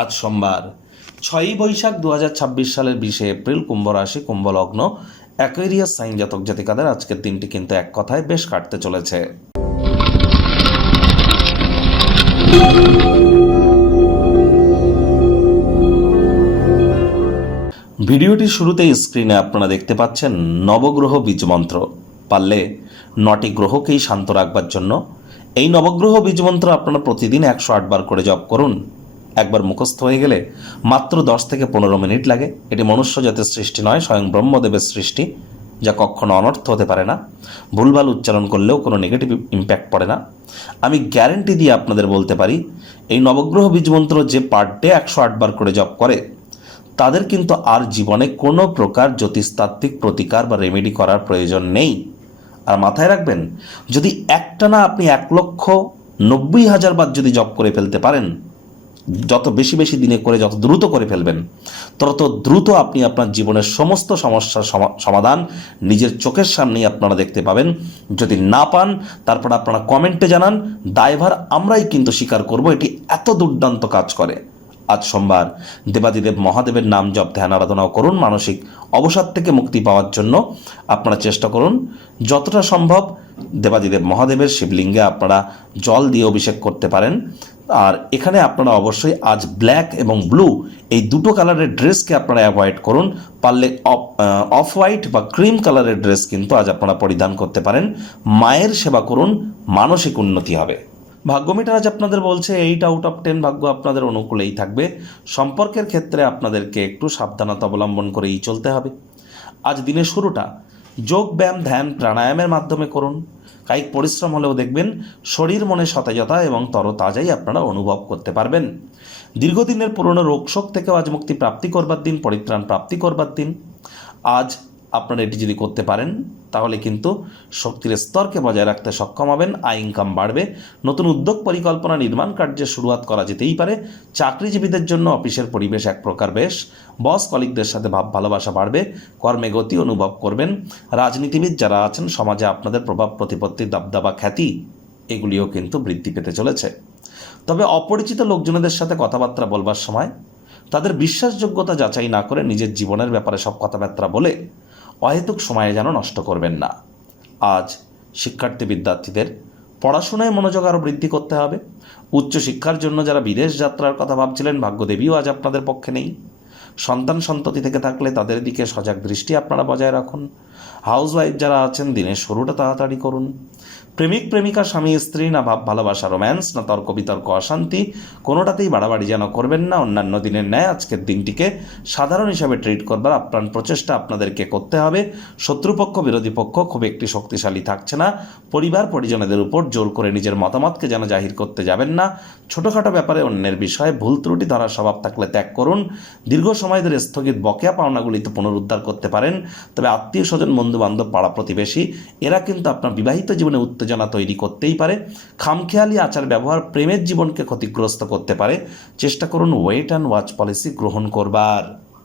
আজ সোমবার 6ই বৈশাখ 2026 সালের 20শে এপ্রিল, কুম্ভ রাশি, কুম্ভ লগ্ন, অ্যাকোয়ারিয়াস সাইন জাতক জাতিকাদের আজকের দিনটি কিন্তু এক কথায় বেশ কাটতে চলেছে। ভিডিওটির শুরুতেই স্ক্রিনে আপনারা দেখতে পাচ্ছেন নবগ্রহ বীজমন্ত্র। পারলে 9টি গ্রহকেই শান্ত রাখবার জন্য এই নবগ্রহ বীজমন্ত্র আপনারা প্রতিদিন 108 বার করে জপ করুন। একবার মুখস্থ হয়ে গেলে মাত্র 10 থেকে 15 মিনিট লাগে। এটি মনুষ্য জাতির সৃষ্টি নয়, স্বয়ং ব্রহ্মদেবের সৃষ্টি, যা কখনো অনর্থ হতে পারে না। ভুলভাল উচ্চারণ করলেও কোনো নেগেটিভ ইম্প্যাক্ট পড়ে না। আমি গ্যারেন্টি দিয়ে আপনাদের বলতে পারি, এই নবগ্রহ বীজমন্ত্র যে পার ডে 108 বার করে জপ করে তাদের কিন্তু আর জীবনে কোনো প্রকার জ্যোতিষতাত্ত্বিক প্রতিকার বা রেমেডি করার প্রয়োজন নেই। আর মাথায় রাখবেন, যদি একটানা আপনি 1,90,000 বার যদি জপ করে ফেলতে পারেন, যত বেশি বেশি দিনে করে যত দ্রুত করে ফেলবেন, তত দ্রুত আপনি আপনার জীবনের সমস্ত সমস্যার সমাধান নিজের চোখের সামনেই আপনারা দেখতে পাবেন। যদি না পান, তারপর আপনারা কমেন্টে জানান, দায়ভার আমরাই কিন্তু স্বীকার করব। এটি এত দুর্দান্ত কাজ করে। আজ সোমবার দেবাদিদেব মহাদেবের নাম জপ ধ্যান আরাধনাও করুন। মানসিক অবসাদ থেকে মুক্তি পাওয়ার জন্য আপনারা চেষ্টা করুন যতটা সম্ভব দেবাদিদেব মহাদেবের শিবলিঙ্গে আপনারা জল দিয়ে অভিষেক করতে পারেন। আর এখানে আপনারা অবশ্যই আজ ব্ল্যাক এবং ব্লু এই দুটো কালারের ড্রেসকে আপনারা অ্যাভয়েড করুন। পারলে অফ হোয়াইট বা ক্রিম কালারের ড্রেস কিন্তু আজ আপনারা পরিধান করতে পারেন। মায়ের সেবা করুন, মানসিক উন্নতি হবে। ভাগ্য মিটার আজ আপনাদের বলছে 8 আউট অফ 10 ভাগ্য আপনাদের অনুকূলেই থাকবে। সম্পর্কের ক্ষেত্রে আপনাদেরকে একটু সাবধানতা অবলম্বন করেই চলতে হবে। আজ দিনের শুরুটা যোগ ব্যায়াম, ধ্যান, প্রাণায়ামের মাধ্যমে করুন। কায়িক পরিশ্রম হলেও দেখবেন শরীর মনে সতেজতা এবং তরতাজাই আপনারা অনুভব করতে পারবেন। দীর্ঘদিনের পুরনো রোগশোক থেকেও আজ মুক্তি প্রাপ্তি করবার দিন, পরিত্রাণ প্রাপ্তি করবার দিন। আজ আপনারা এটি যদি করতে পারেন তাহলে কিন্তু শক্তির স্তরকে বজায় রাখতে সক্ষম হবেন, আয় ইনকাম বাড়বে। নতুন উদ্যোগ পরিকল্পনা নির্মাণ কার্যের শুরুয়াত করা যেতেই পারে। চাকরিজীবীদের জন্য অফিসের পরিবেশ এক প্রকার বেশ। বস কলিগদের সাথে ভাব ভালোবাসা বাড়বে, কর্মে গতি অনুভব করবেন। রাজনীতিবিদ যারা আছেন, সমাজে আপনাদের প্রভাব প্রতিপত্তি, দাবদাবা, খ্যাতি এগুলিও কিন্তু বৃদ্ধি পেতে চলেছে। তবে অপরিচিত লোকজনদের সাথে কথাবার্তা বলবার সময় তাদের বিশ্বাসযোগ্যতা যাচাই না করে নিজের জীবনের ব্যাপারে সব কথাবার্তা বলে অহেতুক সময়ে যেন নষ্ট করবেন না। আজ শিক্ষার্থী বিদ্যার্থীদের পড়াশোনায় মনোযোগ আরও বৃদ্ধি করতে হবে। উচ্চশিক্ষার জন্য যারা বিদেশ যাত্রার কথা ভাবছিলেন, ভাগ্যদেবীও আজ আপনাদের পক্ষে নেই। সন্তান সন্ততি থেকে থাকলে তাদের দিকে সজাগ দৃষ্টি আপনারা বজায় রাখুন। হাউসওয়াইফ যারা আছেন, দিনের শুরুটা তাড়াতাড়ি করুন। প্রেমিক প্রেমিকা, স্বামী স্ত্রী, না ভাব ভালোবাসা রোম্যান্স, না তর্ক বিতর্ক অশান্তি, কোনোটাতেই বাড়াবাড়ি যেন করবেন না। অন্যান্য দিনের ন্যায় আজকের দিনটিকে সাধারণ হিসাবে ট্রিট করবার আপ্রাণ প্রচেষ্টা আপনাদেরকে করতে হবে। শত্রুপক্ষ, বিরোধী পক্ষ খুব একটি শক্তিশালী থাকছে না। পরিবার পরিজনদের উপর জোর করে নিজের মতামতকে যেন জাহির করতে যাবেন না। ছোটোখাটো ব্যাপারে অন্যের বিষয়ে ভুল ত্রুটি ধরার স্বভাব থাকলে ত্যাগ করুন। দীর্ঘ সময় ধরে স্থগিত বকেয়া পাওনাগুলিতে পুনরুদ্ধার করতে পারেন। তবে আত্মীয় স্বজন, বন্ধু বান্ধব, পাড়া প্রতিবেশী এরা কিন্তু আপনার বিবাহিত জীবনে উত্তেজনা তৈরি করতেই পারে। খামখেয়ালি আচার ব্যবহার প্রেমের জীবনকে ক্ষতিগ্রস্ত করতে পারে। চেষ্টা করুন ওয়েট অ্যান্ড ওয়াচ পলিসি গ্রহণ করবার।